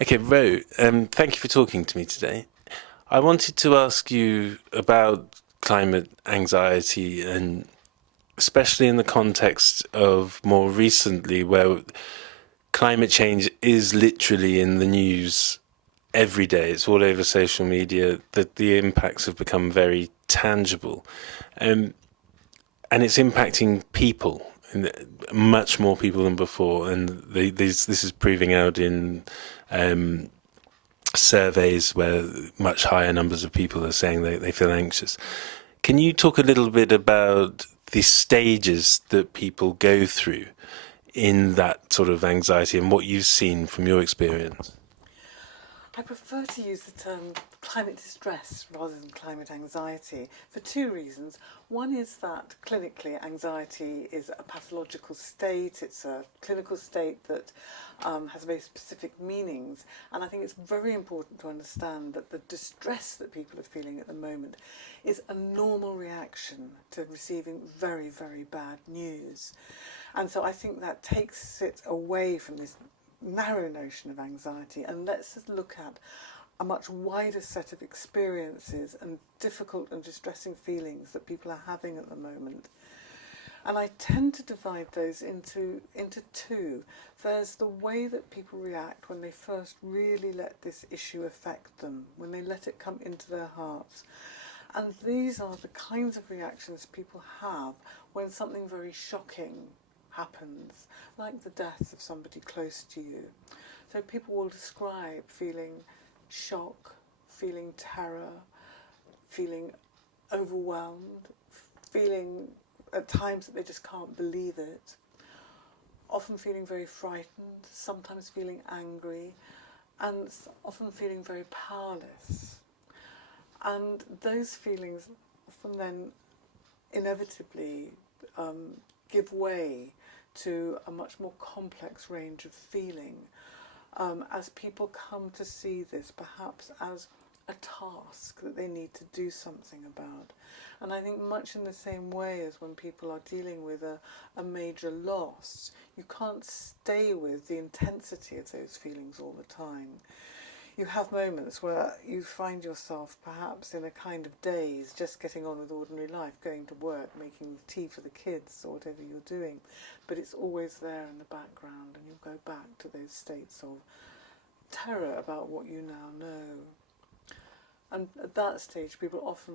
Okay, Ro, thank you for talking to me today. I wanted to ask you about climate anxiety, and especially in the context of more recently, where climate change is literally in the news every day. It's all over social media, that the impacts have become very tangible. Um, and it's impacting people, and much more people than before. And this is proving out in um, surveys where much higher numbers of people are saying they feel anxious. Can you talk a little bit about the stages that people go through in that sort of anxiety and what you've seen from your experience? I prefer to use the term climate distress rather than climate anxiety for two reasons. One is that clinically anxiety is a pathological state, it's a clinical state that has very specific meanings, and I think it's very important to understand that the distress that people are feeling at the moment is a normal reaction to receiving very, very bad news. And so I think that takes it away from this narrow notion of anxiety and lets us look at a much wider set of experiences and difficult and distressing feelings that people are having at the moment. And I tend to divide those into two. There's the way that people react when they first really let this issue affect them, when they let it come into their hearts. And these are the kinds of reactions people have when something very shocking happens, like the death of somebody close to you. So people will describe feeling shock, feeling terror, feeling overwhelmed, feeling at times that they just can't believe it, often feeling very frightened, sometimes feeling angry, and often feeling very powerless. And those feelings often then inevitably give way to a much more complex range of feeling as people come to see this perhaps as a task that they need to do something about. And I think much in the same way as when people are dealing with a major loss, you can't stay with the intensity of those feelings all the time. You have moments where you find yourself perhaps in a kind of daze, just getting on with ordinary life, going to work, making tea for the kids or whatever you're doing, but it's always there in the background, and you go back to those states of terror about what you now know. And at that stage people often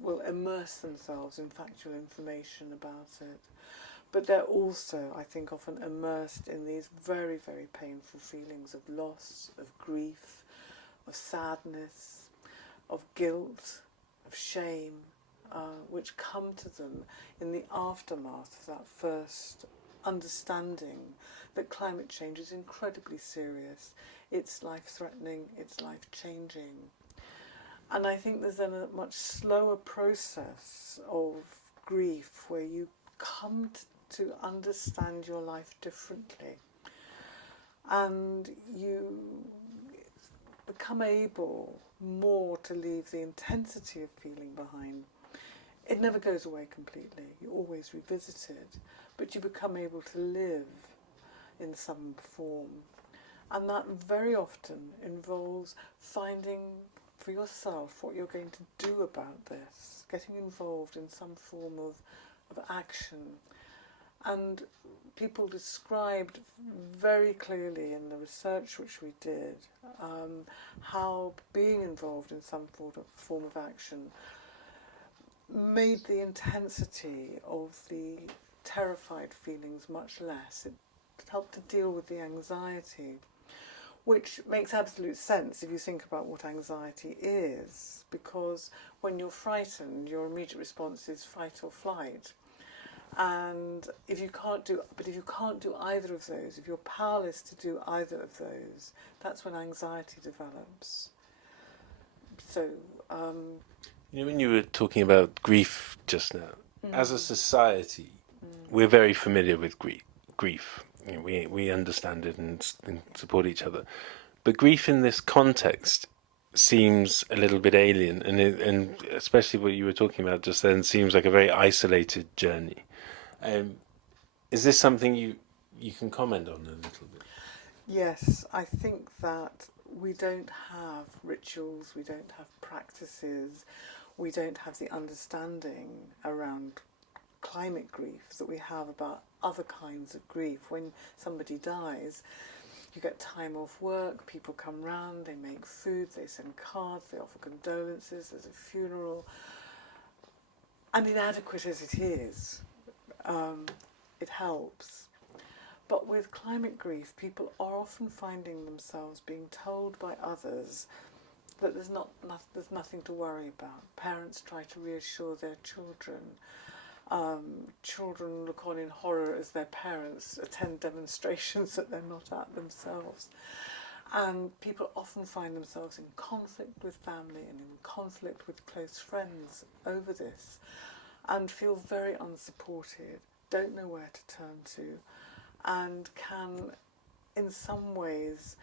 will immerse themselves in factual information about it. But they're also, I think, often immersed in these very, very painful feelings of loss, of grief, of sadness, of guilt, of shame, which come to them in the aftermath of that first understanding that climate change is incredibly serious, it's life-threatening, it's life-changing. And I think there's then a much slower process of grief where you come to understand your life differently, and you become able more to leave the intensity of feeling behind. It never goes away completely, you always revisit it, but you become able to live in some form. And that very often involves finding for yourself what you're going to do about this, getting involved in some form of action. And people described very clearly in the research which we did how being involved in some form of action made the intensity of the terrified feelings much less. It helped to deal with the anxiety, which makes absolute sense if you think about what anxiety is, because when you're frightened, your immediate response is fight or flight. And if you can't do either of those, if you're powerless to do either of those, that's when anxiety develops. So, When you were talking about grief just now, as a society, we're very familiar with grief. We understand it and support each other. But grief in this context seems a little bit alien, and especially what you were talking about just then seems like a very isolated journey. Is this something you can comment on a little bit? Yes, I think that we don't have rituals, we don't have practices, we don't have the understanding around climate grief that we have about other kinds of grief. When somebody dies, you get time off work, people come round, they make food, they send cards, they offer condolences, there's a funeral. And inadequate as it is, it helps. But with climate grief, people are often finding themselves being told by others that there's nothing to worry about. Parents try to reassure their children. Children look on in horror as their parents attend demonstrations that they're not at themselves. And people often find themselves in conflict with family and in conflict with close friends over this, and feel very unsupported, don't know where to turn to, and can, in some ways,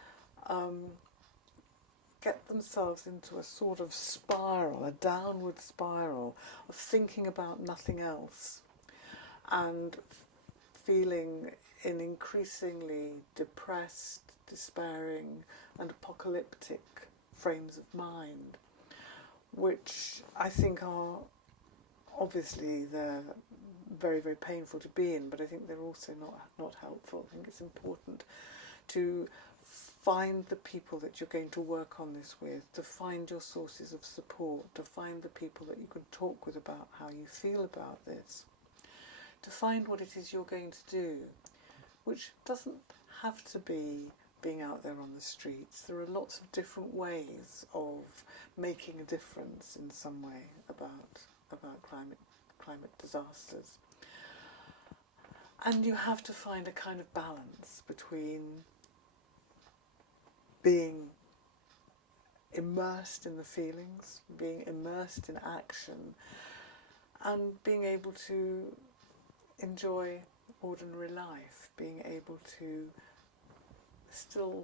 get themselves into a sort of spiral, a downward spiral of thinking about nothing else and feeling in increasingly depressed, despairing and apocalyptic frames of mind, which I think are obviously they're very, very painful to be in, but I think they're also not helpful. I think it's important to find the people that you're going to work on this with, to find your sources of support, to find the people that you can talk with about how you feel about this, to find what it is you're going to do, which doesn't have to be being out there on the streets. There are lots of different ways of making a difference in some way about climate disasters. And you have to find a kind of balance between being immersed in the feelings, being immersed in action, and being able to enjoy ordinary life, being able to still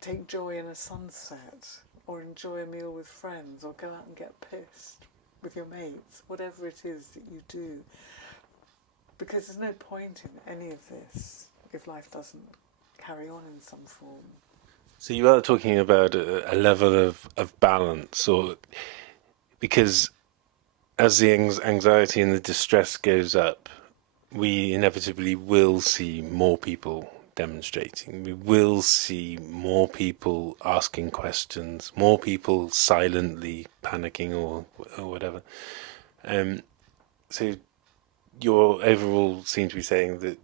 take joy in a sunset, or enjoy a meal with friends, or go out and get pissed with your mates, whatever it is that you do. Because there's no point in any of this if life doesn't carry on in some form. So you are talking about a level of balance, or because as the anxiety and the distress goes up, we inevitably will see more people demonstrating. We will see more people asking questions, more people silently panicking or whatever. So your overall seem to be saying that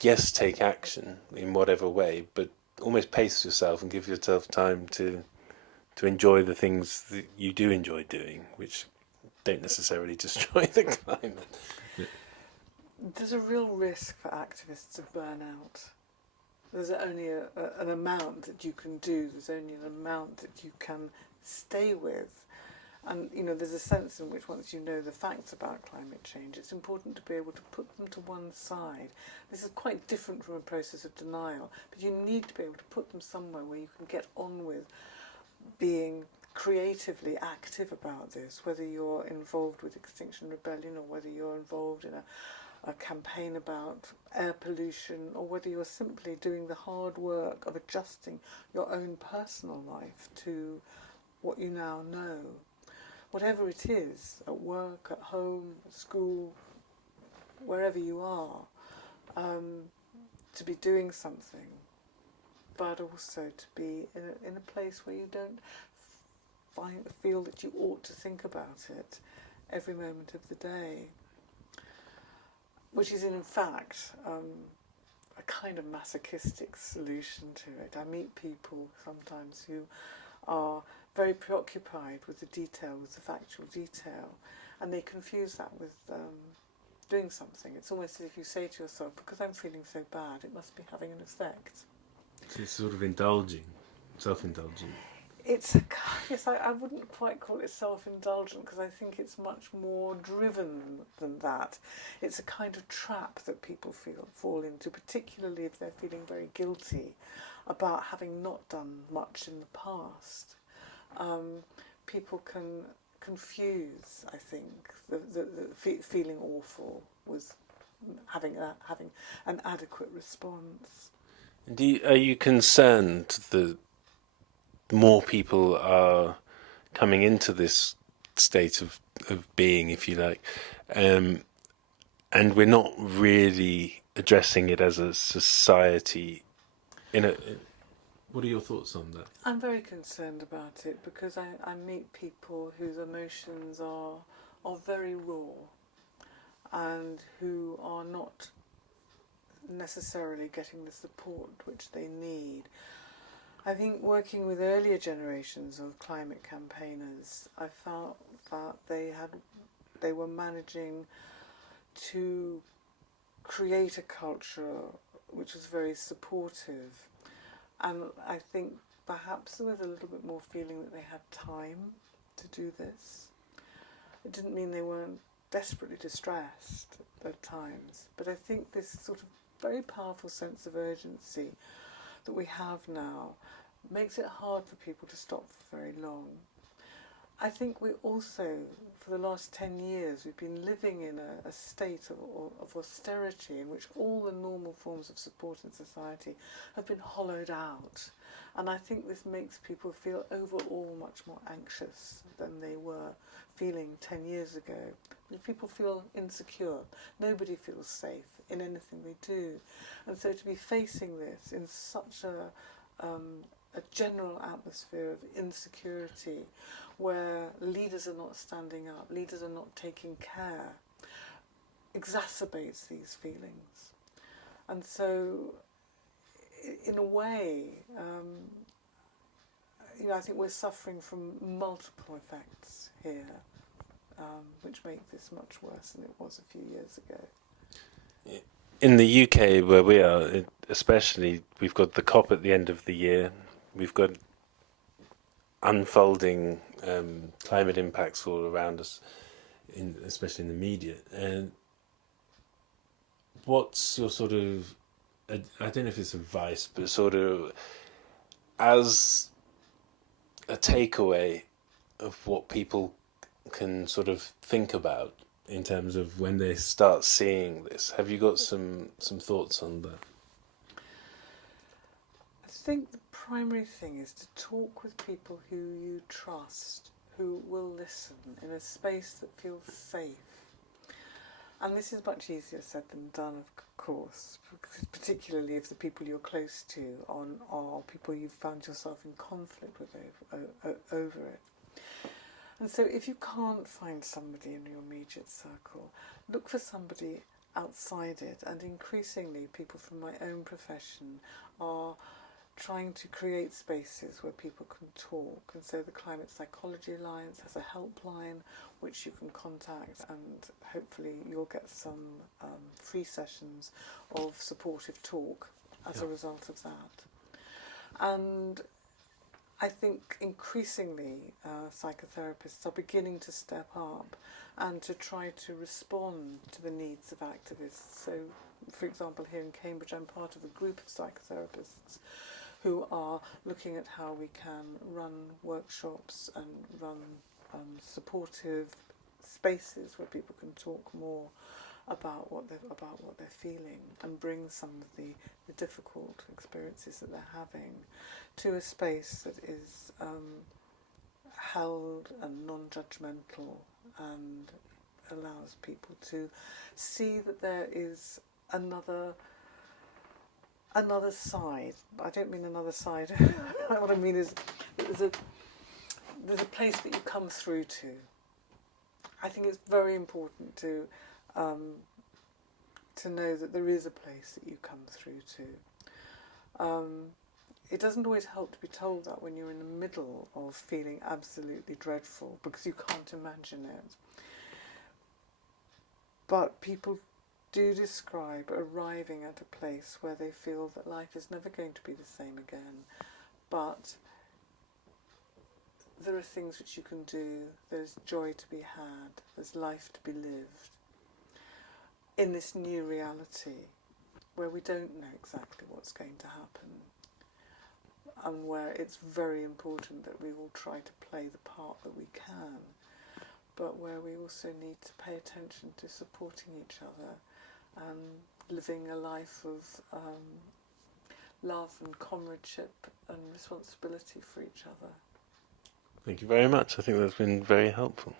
yes, take action in whatever way, but almost pace yourself and give yourself time to enjoy the things that you do enjoy doing, which don't necessarily destroy the climate. There's a real risk for activists of burnout. There's only an amount that you can do. There's only an amount that you can stay with. And, there's a sense in which once you know the facts about climate change, it's important to be able to put them to one side. This is quite different from a process of denial, but you need to be able to put them somewhere where you can get on with being creatively active about this, whether you're involved with Extinction Rebellion or whether you're involved in a campaign about air pollution, or whether you're simply doing the hard work of adjusting your own personal life to what you now know. Whatever it is, at work, at home, at school, wherever you are, to be doing something, but also to be in a place where you don't feel that you ought to think about it every moment of the day, which is in fact a kind of masochistic solution to it. I meet people sometimes who are very preoccupied with the detail, with the factual detail, and they confuse that with doing something. It's almost as if you say to yourself, because I'm feeling so bad, it must be having an effect. So it's sort of indulging, self-indulging. Yes, I wouldn't quite call it self-indulgent, because I think it's much more driven than that. It's a kind of trap that people fall into, particularly if they're feeling very guilty about having not done much in the past. People can confuse, I think, the feeling awful with having an adequate response. Are you concerned that more people are coming into this state of being, if you like, um, and we're not really addressing it as a society? What are your thoughts on that? I'm very concerned about it because I meet people whose emotions are very raw and who are not necessarily getting the support which they need. I think working with earlier generations of climate campaigners, I felt that they were managing to create a culture which was very supportive, and I think perhaps there was a little bit more feeling that they had time to do this. It didn't mean they weren't desperately distressed at times, but I think this sort of very powerful sense of urgency that we have now makes it hard for people to stop for very long. I think we also, for the last 10 years, we've been living in a state of austerity in which all the normal forms of support in society have been hollowed out. And I think this makes people feel overall much more anxious than they were feeling 10 years ago. People feel insecure. Nobody feels safe in anything they do. And so to be facing this in such a general atmosphere of insecurity, where leaders are not standing up, leaders are not taking care, exacerbates these feelings. And so, in a way, I think we're suffering from multiple effects here, which make this much worse than it was a few years ago. In the UK, where we are, especially, we've got the COP at the end of the year. We've got unfolding climate impacts all around us, especially in the media. And what's your sort of, I don't know if it's advice, but sort of as a takeaway of what people can sort of think about in terms of when they start seeing this? Have you got some thoughts on that? I think the primary thing is to talk with people who you trust, who will listen in a space that feels safe. And this is much easier said than done, of course, particularly if the people you're close to are people you've found yourself in conflict with over it. And so if you can't find somebody in your immediate circle, look for somebody outside it. And increasingly, people from my own profession are trying to create spaces where people can talk. And so the Climate Psychology Alliance has a helpline which you can contact, and hopefully you'll get some free sessions of supportive talk as a result of that. And I think increasingly psychotherapists are beginning to step up and to try to respond to the needs of activists. So, for example, here in Cambridge, I'm part of a group of psychotherapists who are looking at how we can run workshops and run supportive spaces where people can talk more about what they're feeling and bring some of the difficult experiences that they're having to a space that is held and non-judgmental and allows people to see that there is another side. I don't mean another side. What I mean is there's a place that you come through to. I think it's very important to know that there is a place that you come through to. It doesn't always help to be told that when you're in the middle of feeling absolutely dreadful, because you can't imagine it. But people do describe arriving at a place where they feel that life is never going to be the same again, but there are things which you can do, there's joy to be had, there's life to be lived in this new reality where we don't know exactly what's going to happen, and where it's very important that we all try to play the part that we can, but where we also need to pay attention to supporting each other and living a life of love and comradeship and responsibility for each other. Thank you very much. I think that's been very helpful.